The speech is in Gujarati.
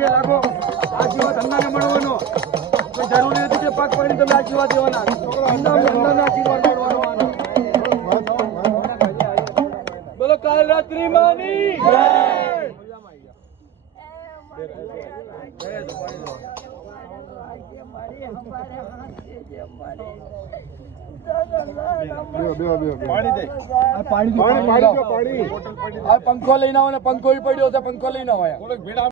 પગે લાગો આશીર્વાદ અન્નાને મળવાનો જરૂરી નથી કે પગ પડીને તમે આશીર્વાદ દેવાના અન્નાના આશીર્વાદ મળવાનો બોલો કાલ રાત્રિ માની જય પાણી પંખો લઈને આવો ને પંખો પડ્યો છે પંખો લઈને આવો